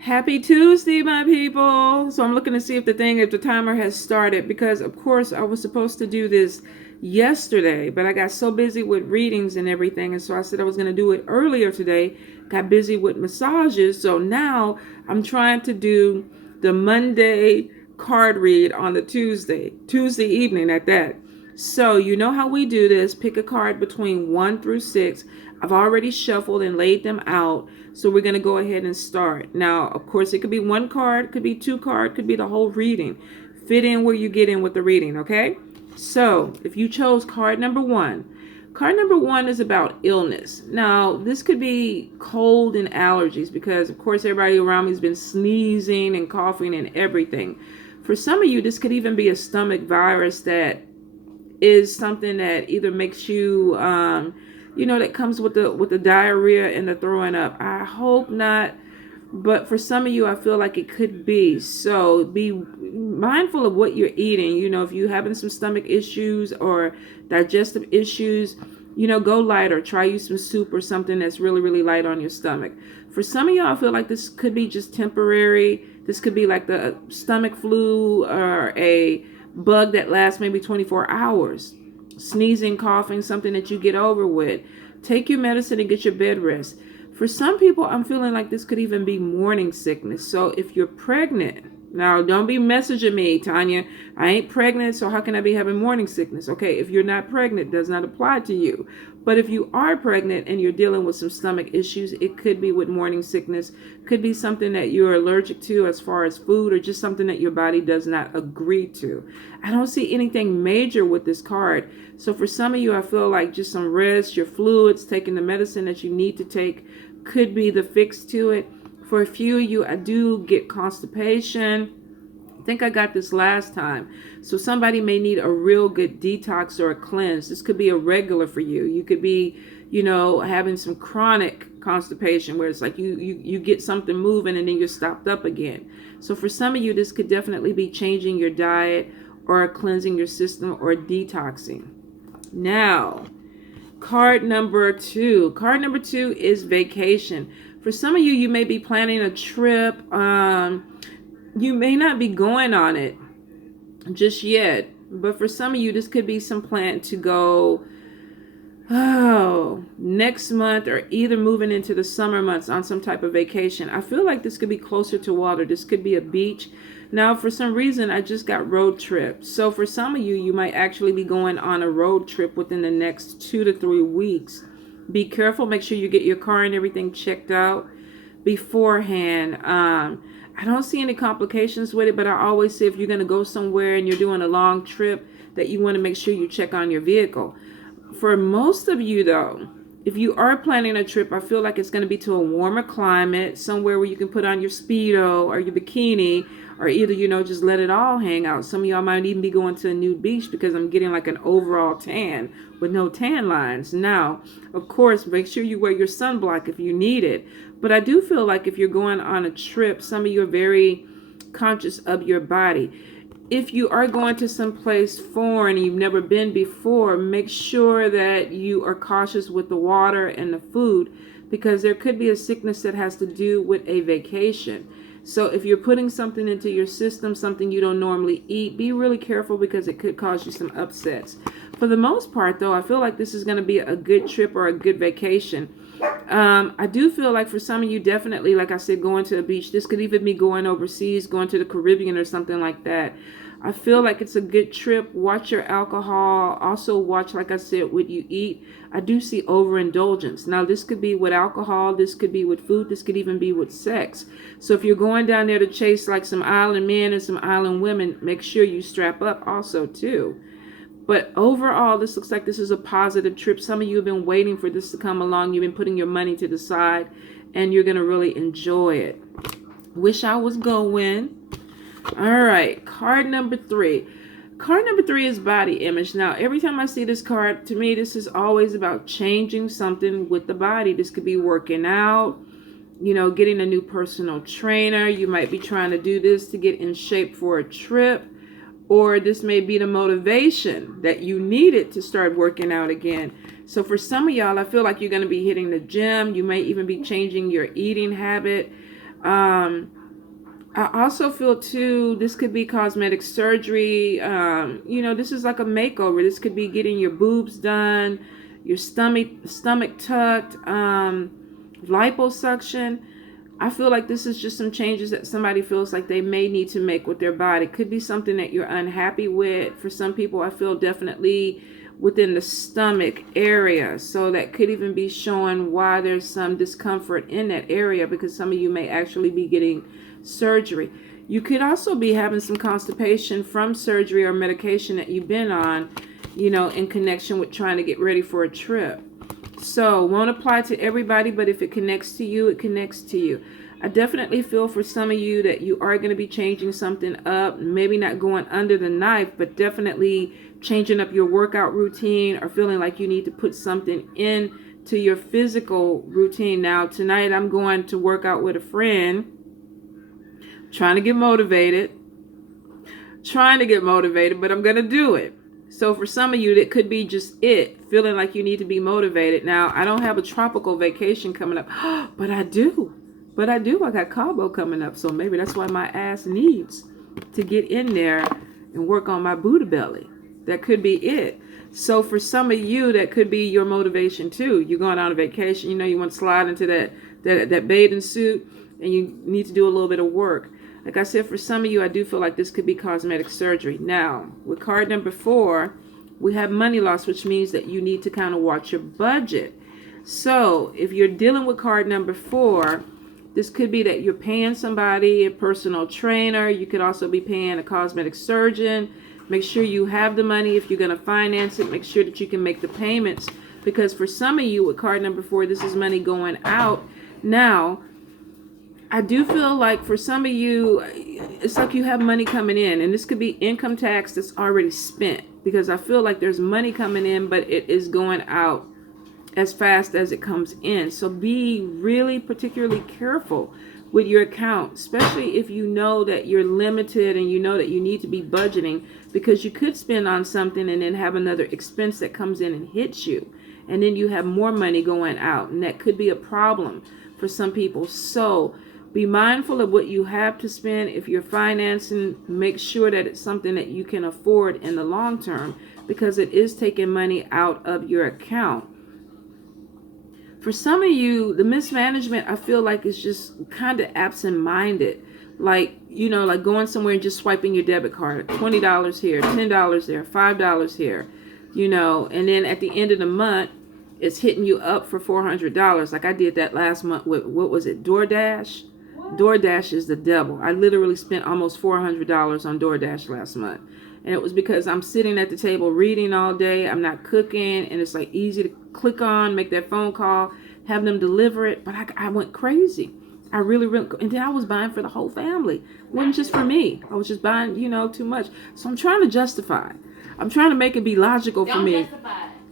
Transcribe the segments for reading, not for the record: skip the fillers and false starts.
Happy Tuesday, my people. So I'm looking to see if the timer has started, because of course I was supposed to do this yesterday, but I got so busy with readings and everything. And so I said I was going to do it earlier today, got busy with massages. So now I'm trying to do the Monday card read on the Tuesday evening at that. So you know how we do this. Pick a card between 1 through 6. I've already shuffled and laid them out. So we're going to go ahead and start. Now, of course, it could be one card, could be two cards, could be the whole reading. Fit in where you get in with the reading, okay? So if you chose card number 1, card number 1 is about illness. Now, this could be cold and allergies because, of course, everybody around me has been sneezing and coughing and everything. For some of you, this could even be a stomach virus that is something that either makes you that comes with the diarrhea and the throwing up. I hope not, but for some of you I feel like it could be. So be mindful of what you're eating. If you're having some stomach issues or digestive issues, go lighter. Try you some soup or something that's really, really light on your stomach. For some of y'all, I feel like this could be just temporary. This could be like the stomach flu or a bug that lasts maybe 24 hours. Sneezing, coughing, something that you get over with. Take your medicine and get your bed rest. For some people, I'm feeling like this could even be morning sickness. So if you're pregnant, now don't be messaging me, Tanya, I ain't pregnant, so how can I be having morning sickness? Okay, if you're not pregnant, it does not apply to you. But if you are pregnant and you're dealing with some stomach issues, it could be with morning sickness, could be something that you're allergic to as far as food, or just something that your body does not agree to. I don't see anything major with this card. So for some of you, I feel like just some rest, your fluids, taking the medicine that you need to take could be the fix to it. For a few of you, I do get constipation. I think I got this last time. So somebody may need a real good detox or a cleanse. This could be a regular for you. You could be, having some chronic constipation where it's like you get something moving and then you're stopped up again. So for some of you, this could definitely be changing your diet or cleansing your system or detoxing. Now, card number 2. Card number 2 is vacation. For some of you, you may be planning a trip. You may not be going on it just yet, but for some of you, this could be some plan to go next month or either moving into the summer months on some type of vacation. I feel like this could be closer to water. This could be a beach. Now, for some reason, I just got road trip. So for some of you, you might actually be going on a road trip within the next 2 to 3 weeks. Be careful. Make sure you get your car and everything checked out beforehand. I don't see any complications with it, but I always say if you're going to go somewhere and you're doing a long trip, that you want to make sure you check on your vehicle. For most of you, though, if you are planning a trip, I feel like it's going to be to a warmer climate, somewhere where you can put on your Speedo or your bikini, or either, just let it all hang out. Some of y'all might even be going to a nude beach, because I'm getting like an overall tan with no tan lines. Now, of course, make sure you wear your sunblock if you need it. But I do feel like if you're going on a trip, some of you are very conscious of your body. If you are going to some place foreign and you've never been before, make sure that you are cautious with the water and the food, because there could be a sickness that has to do with a vacation. So if you're putting something into your system, something you don't normally eat, be really careful, because it could cause you some upsets. For the most part, though, I feel like this is going to be a good trip or a good vacation. I do feel like for some of you, definitely, like I said, going to a beach. This could even be going overseas, going to the Caribbean or something like that. I feel like it's a good trip. Watch your alcohol. Also watch, like I said, what you eat. I do see overindulgence. Now, this could be with alcohol. This could be with food. This could even be with sex. So if you're going down there to chase like some island men and some island women, make sure you strap up also too. But overall, this looks like this is a positive trip. Some of you have been waiting for this to come along. You've been putting your money to the side, and you're going to really enjoy it. Wish I was going. All right, card number 3. Card number 3 is body image. Now, every time I see this card, to me, this is always about changing something with the body. This could be working out, getting a new personal trainer. You might be trying to do this to get in shape for a trip. Or this may be the motivation that you needed to start working out again. So for some of y'all, I feel like you're going to be hitting the gym. You may even be changing your eating habit. I also feel too, this could be cosmetic surgery. This is like a makeover. This could be getting your boobs done, your stomach tucked, liposuction. I feel like this is just some changes that somebody feels like they may need to make with their body. It could be something that you're unhappy with. For some people, I feel definitely within the stomach area. So that could even be showing why there's some discomfort in that area, because some of you may actually be getting surgery. You could also be having some constipation from surgery or medication that you've been on, in connection with trying to get ready for a trip. So, won't apply to everybody, but if it connects to you, it connects to you. I definitely feel for some of you that you are going to be changing something up, maybe not going under the knife, but definitely changing up your workout routine, or feeling like you need to put something in to your physical routine. Now, tonight I'm going to work out with a friend, trying to get motivated, but I'm going to do it. So for some of you, that could be just it, feeling like you need to be motivated. Now, I don't have a tropical vacation coming up, but I do. I got Cabo coming up, so maybe that's why my ass needs to get in there and work on my Buddha belly. That could be it. So for some of you, that could be your motivation too. You're going on a vacation, you want to slide into that bathing suit, and you need to do a little bit of work. Like I said, for some of you, I do feel like this could be cosmetic surgery. Now, with card number 4, we have money loss, which means that you need to kind of watch your budget. So if you're dealing with card number 4, this could be that you're paying somebody, a personal trainer. You could also be paying a cosmetic surgeon. Make sure you have the money. If you're going to finance it, make sure that you can make the payments. Because for some of you with card number 4, this is money going out. Now, I do feel like for some of you, it's like you have money coming in, and this could be income tax that's already spent, because I feel like there's money coming in, but it is going out as fast as it comes in. So be really particularly careful with your account, especially if you know that you're limited and you know that you need to be budgeting, because you could spend on something and then have another expense that comes in and hits you, and then you have more money going out, and that could be a problem for some people. So be mindful of what you have to spend. If you're financing, make sure that it's something that you can afford in the long term, because it is taking money out of your account. For some of you, the mismanagement, I feel like, is just kind of absent-minded. Like, like going somewhere and just swiping your debit card. $20 here, $10 there, $5 here, and then at the end of the month, it's hitting you up for $400. Like I did that last month with, what was it, DoorDash? DoorDash is the devil. I literally spent almost $400 on DoorDash last month. And it was because I'm sitting at the table reading all day. I'm not cooking. And it's like easy to click on, make that phone call, have them deliver it. But I went crazy. I really, and then I was buying for the whole family. It wasn't just for me. I was just buying, too much. So I'm trying to justify. I'm trying to make it be logical for me.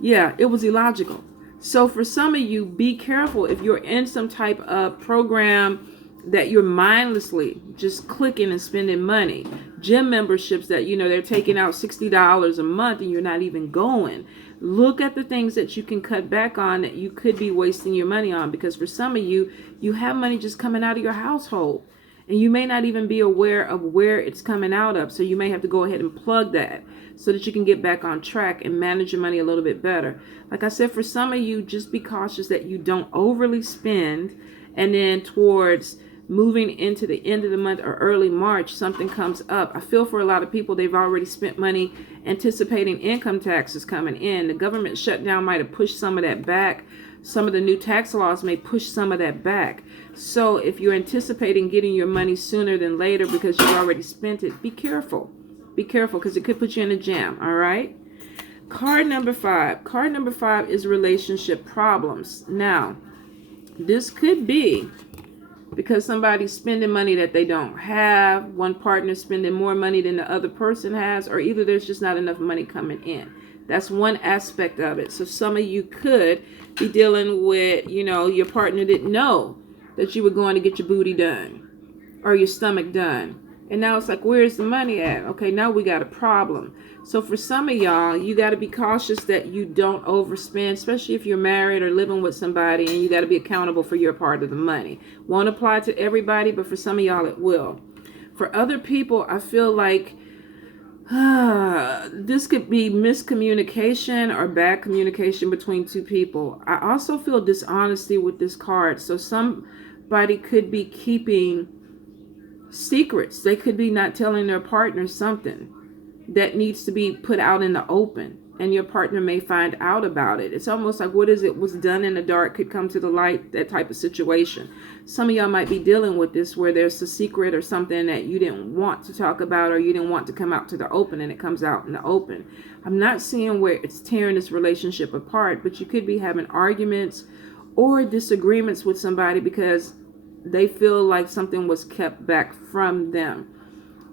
Yeah, it was illogical. So for some of you, be careful if you're in some type of program that you're mindlessly just clicking and spending money. Gym memberships that, they're taking out $60 a month and you're not even going. Look at the things that you can cut back on that you could be wasting your money on, because for some of you, you have money just coming out of your household and you may not even be aware of where it's coming out of. So you may have to go ahead and plug that so that you can get back on track and manage your money a little bit better. Like I said, for some of you, just be cautious that you don't overly spend, and then towards moving into the end of the month or early March, something comes up. I feel for a lot of people, they've already spent money anticipating income taxes coming in. The government shutdown might have pushed some of that back. Some of the new tax laws may push some of that back. So if you're anticipating getting your money sooner than later because you've already spent it, be careful. Be careful, because it could put you in a jam, all right? Card number 5. Card number 5 is relationship problems. Now, this could be because somebody's spending money that they don't have, one partner spending more money than the other person has, or either there's just not enough money coming in. That's one aspect of it. So some of you could be dealing with, your partner didn't know that you were going to get your booty done or your stomach done. And now it's like, where's the money at? Okay, now we got a problem. So for some of y'all, you got to be cautious that you don't overspend, especially if you're married or living with somebody, and you got to be accountable for your part of the money. Won't apply to everybody, but for some of y'all it will. For other people, I feel like this could be miscommunication or bad communication between two people. I also feel dishonesty with this card. So somebody could be keeping secrets. They could be not telling their partner something that needs to be put out in the open, and your partner may find out about it. It's almost like what is it was done in the dark could come to the light, that type of situation. Some of y'all might be dealing with this where there's a secret or something that you didn't want to talk about or you didn't want to come out to the open, and it comes out in the open. I'm not seeing where it's tearing this relationship apart, but you could be having arguments or disagreements with somebody because they feel like something was kept back from them.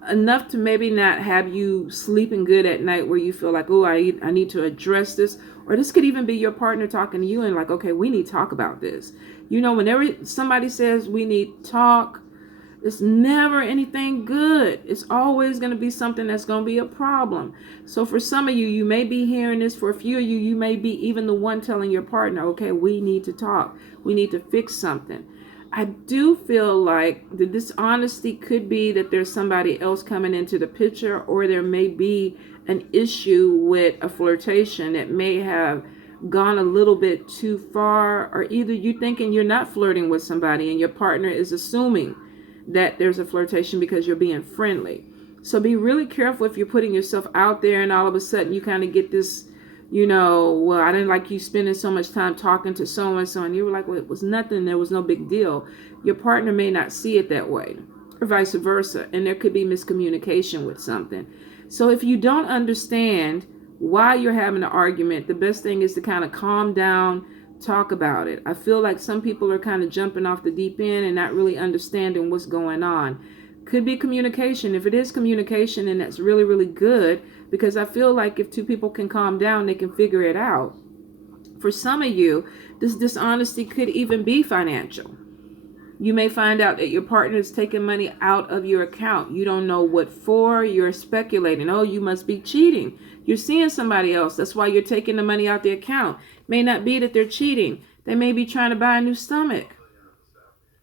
Enough to maybe not have you sleeping good at night, where you feel like, oh, I need to address this. Or this could even be your partner talking to you and like, okay, we need to talk about this. You know, whenever somebody says we need talk, it's never anything good. It's always going to be something that's going to be a problem. So for some of you, you may be hearing this. For a few of you, you may be even the one telling your partner, okay, we need to talk. We need to fix something. I do feel like the dishonesty could be that there's somebody else coming into the picture, or there may be an issue with a flirtation that may have gone a little bit too far, or either you thinking you're not flirting with somebody and your partner is assuming that there's a flirtation because you're being friendly. So be really careful if you're putting yourself out there and all of a sudden you kind of get this, you know, well, I didn't like you spending so much time talking to so-and-so, and you were like, well, it was nothing, there was no big deal. Your partner may not see it that way, or vice versa, and there could be miscommunication with something. So if you don't understand why you're having an argument, the best thing is to kind of calm down, talk about it. I feel like some people are kind of jumping off the deep end and not really understanding what's going on. Could be communication. If it is communication, then that's really, really good, because I feel like if two people can calm down, they can figure it out. For some of you, this dishonesty could even be financial. You may find out that your partner is taking money out of your account. You don't know what for. You're speculating. Oh, you must be cheating. You're seeing somebody else. That's why you're taking the money out the account. May not be that they're cheating. They may be trying to buy a new stomach.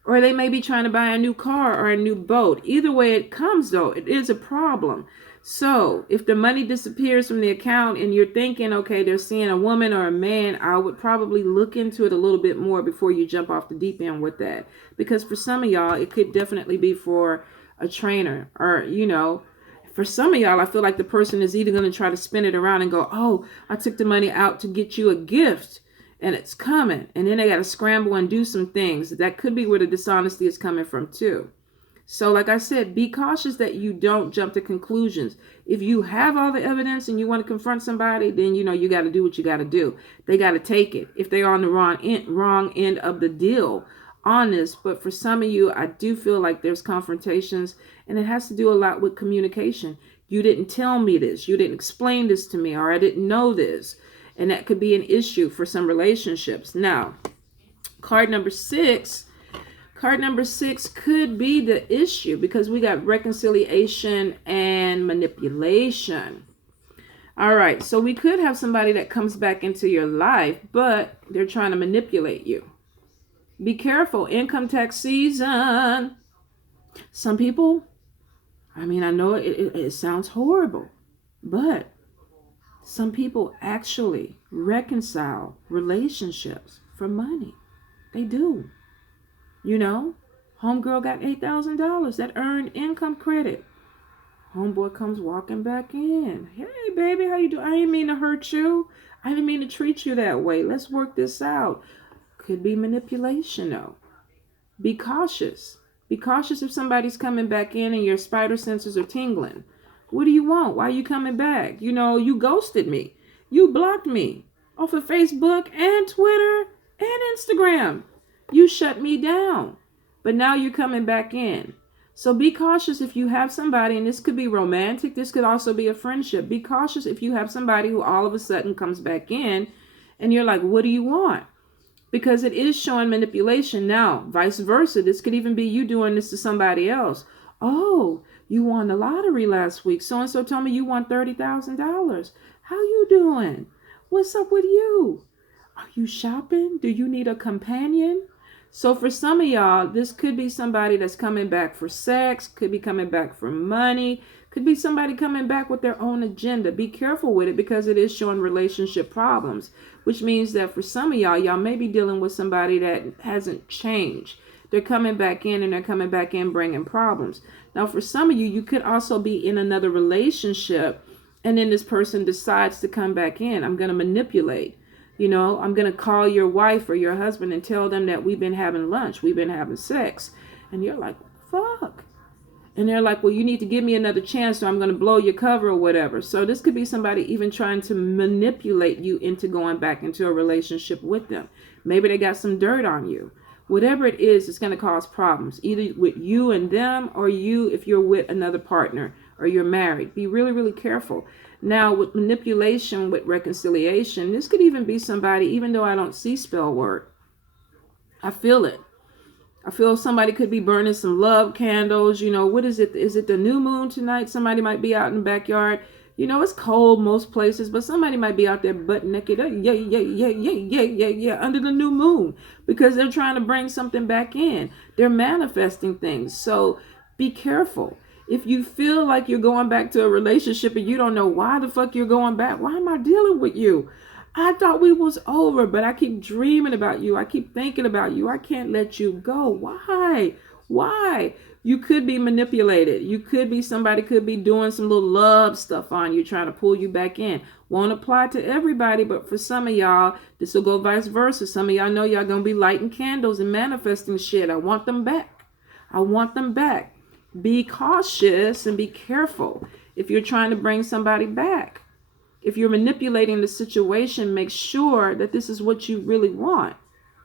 Or they may be trying to buy a new car or a new boat. Either way it comes, though, it is a problem. So if the money disappears from the account and you're thinking, okay, they're seeing a woman or a man, I would probably look into it a little bit more before you jump off the deep end with that. Because for some of y'all, it could definitely be for a trainer, or, you know, for some of y'all, I feel like the person is either going to try to spin it around and go, oh, I took the money out to get you a gift, and it's coming. And then they got to scramble and do some things. That could be where the dishonesty is coming from too. So like I said, be cautious that you don't jump to conclusions. If you have all the evidence and you want to confront somebody, then, you know, you got to do what you got to do. They got to take it if they're on the wrong end of the deal on this. But for some of you, I do feel like there's confrontations, and it has to do a lot with communication. You didn't tell me this. You didn't explain this to me, or I didn't know this. And that could be an issue for some relationships. Now, card number 6 could be the issue, because we got reconciliation and manipulation. All right, so we could have somebody that comes back into your life, but they're trying to manipulate you. Be careful, income tax season. Some people, I mean, I know it sounds horrible, but some people actually reconcile relationships for money. They do. You know, homegirl got $8,000 that earned income credit. Homeboy comes walking back in. Hey, baby, how you doing? I didn't mean to hurt you. I didn't mean to treat you that way. Let's work this out. Could be manipulation, though. Be cautious. Be cautious if somebody's coming back in and your spider senses are tingling. What do you want? Why are you coming back? You know, you ghosted me. You blocked me off of Facebook and Twitter and Instagram. You shut me down. But now you're coming back in. So be cautious if you have somebody, and this could be romantic. This could also be a friendship. Be cautious if you have somebody who all of a sudden comes back in and you're like, what do you want? Because it is showing manipulation. Now, vice versa. This could even be you doing this to somebody else. Oh, you won the lottery last week. So and so told me you won $30,000. How you doing? What's up with you? Are you shopping? Do you need a companion? So for some of y'all, this could be somebody that's coming back for sex, could be coming back for money, could be somebody coming back with their own agenda. Be careful with it because it is showing relationship problems, which means that for some of y'all, y'all may be dealing with somebody that hasn't changed. They're coming back in and they're coming back in bringing problems. Now, for some of you, you could also be in another relationship and then this person decides to come back in. I'm going to manipulate. I'm going to call your wife or your husband and tell them that we've been having lunch, we've been having sex. And you're like, fuck. And they're like, well, you need to give me another chance, so I'm going to blow your cover or whatever. So this could be somebody even trying to manipulate you into going back into a relationship with them. Maybe they got some dirt on you. Whatever it is, it's going to cause problems, either with you and them or you if you're with another partner or you're married. Be really, really careful. Now, with manipulation, with reconciliation, this could even be somebody, even though I don't see spell work, I feel it. I feel somebody could be burning some love candles. What is it? Is it the new moon tonight? Somebody might be out in the backyard. It's cold most places, but somebody might be out there butt naked. Yeah, under the new moon because they're trying to bring something back in. They're manifesting things. So be careful. If you feel like you're going back to a relationship and you don't know why the fuck you're going back, why am I dealing with you? I thought we was over, but I keep dreaming about you. I keep thinking about you. I can't let you go. Why? Why? You could be manipulated. You could be, somebody could be doing some little love stuff on you, trying to pull you back in. Won't apply to everybody, but for some of y'all, this will go vice versa. Some of y'all know y'all going to be lighting candles and manifesting shit. I want them back. I want them back. Be cautious and be careful if you're trying to bring somebody back. If you're manipulating the situation, make sure that this is what you really want.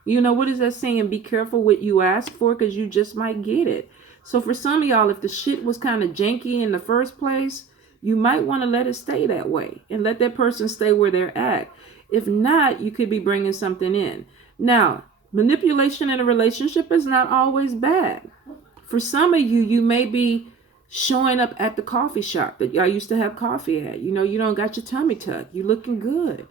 What is that saying? Be careful what you ask for because you just might get it. So for some of y'all, if the shit was kind of janky in the first place, you might want to let it stay that way and let that person stay where they're at. If not, you could be bringing something in. Now, manipulation in a relationship is not always bad. For some of you, you may be showing up at the coffee shop that y'all used to have coffee at. You don't got your tummy tucked. You looking good.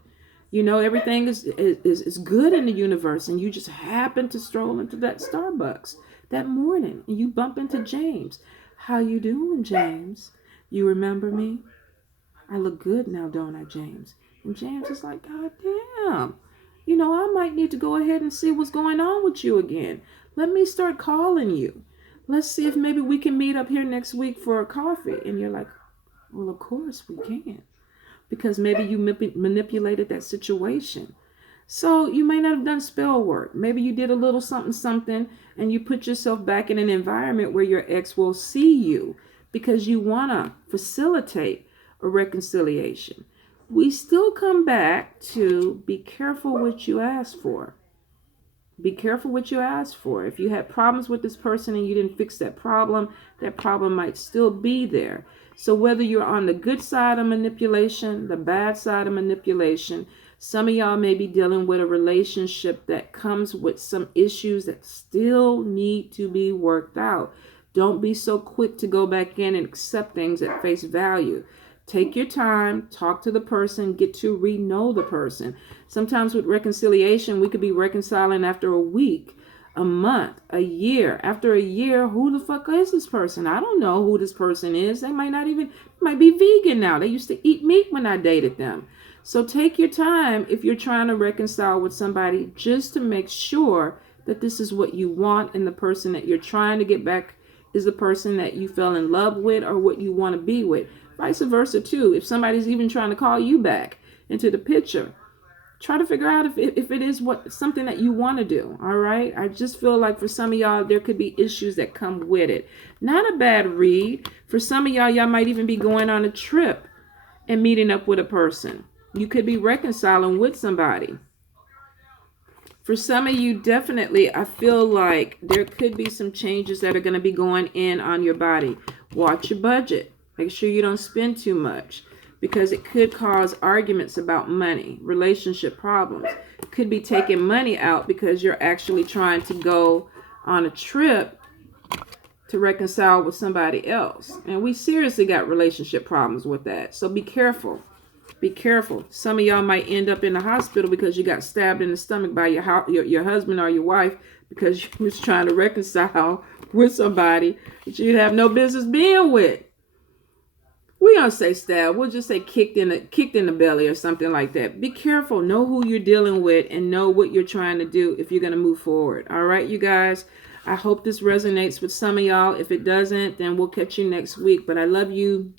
Everything is good in the universe. And you just happen to stroll into that Starbucks that morning. And you bump into James. How you doing, James? You remember me? I look good now, don't I, James? And James is like, God damn. I might need to go ahead and see what's going on with you again. Let me start calling you. Let's see if maybe we can meet up here next week for a coffee. And you're like, well, of course we can. Because maybe you manipulated that situation. So you may not have done spell work. Maybe you did a little something and you put yourself back in an environment where your ex will see you because you want to facilitate a reconciliation. We still come back to be careful what you ask for. Be careful what you ask for. If you had problems with this person and you didn't fix that problem might still be there. So whether you're on the good side of manipulation, the bad side of manipulation, some of y'all may be dealing with a relationship that comes with some issues that still need to be worked out. Don't be so quick to go back in and accept things at face value. Take your time, talk to the person, get to know the person. Sometimes with reconciliation, we could be reconciling after a week, a month, a year. After a year, who the fuck is this person? I don't know who this person is. They might be vegan now. They used to eat meat when I dated them. So take your time if you're trying to reconcile with somebody just to make sure that this is what you want and the person that you're trying to get back is the person that you fell in love with or what you want to be with. Vice versa too. If somebody's even trying to call you back into the picture, try to figure out if it is something that you want to do. All right. I just feel like for some of y'all, there could be issues that come with it. Not a bad read. For some of y'all might even be going on a trip and meeting up with a person. You could be reconciling with somebody. For some of you, definitely, I feel like there could be some changes that are going to be going in on your body. Watch your budget. Make sure you don't spend too much because it could cause arguments about money, relationship problems. It could be taking money out because you're actually trying to go on a trip to reconcile with somebody else. And we seriously got relationship problems with that. So be careful. Be careful. Some of y'all might end up in the hospital because you got stabbed in the stomach by your husband or your wife because you was trying to reconcile with somebody that you'd have no business being with. We don't say stabbed. We'll just say kicked in the belly or something like that. Be careful. Know who you're dealing with and know what you're trying to do if you're going to move forward. All right, you guys. I hope this resonates with some of y'all. If it doesn't, then we'll catch you next week. But I love you.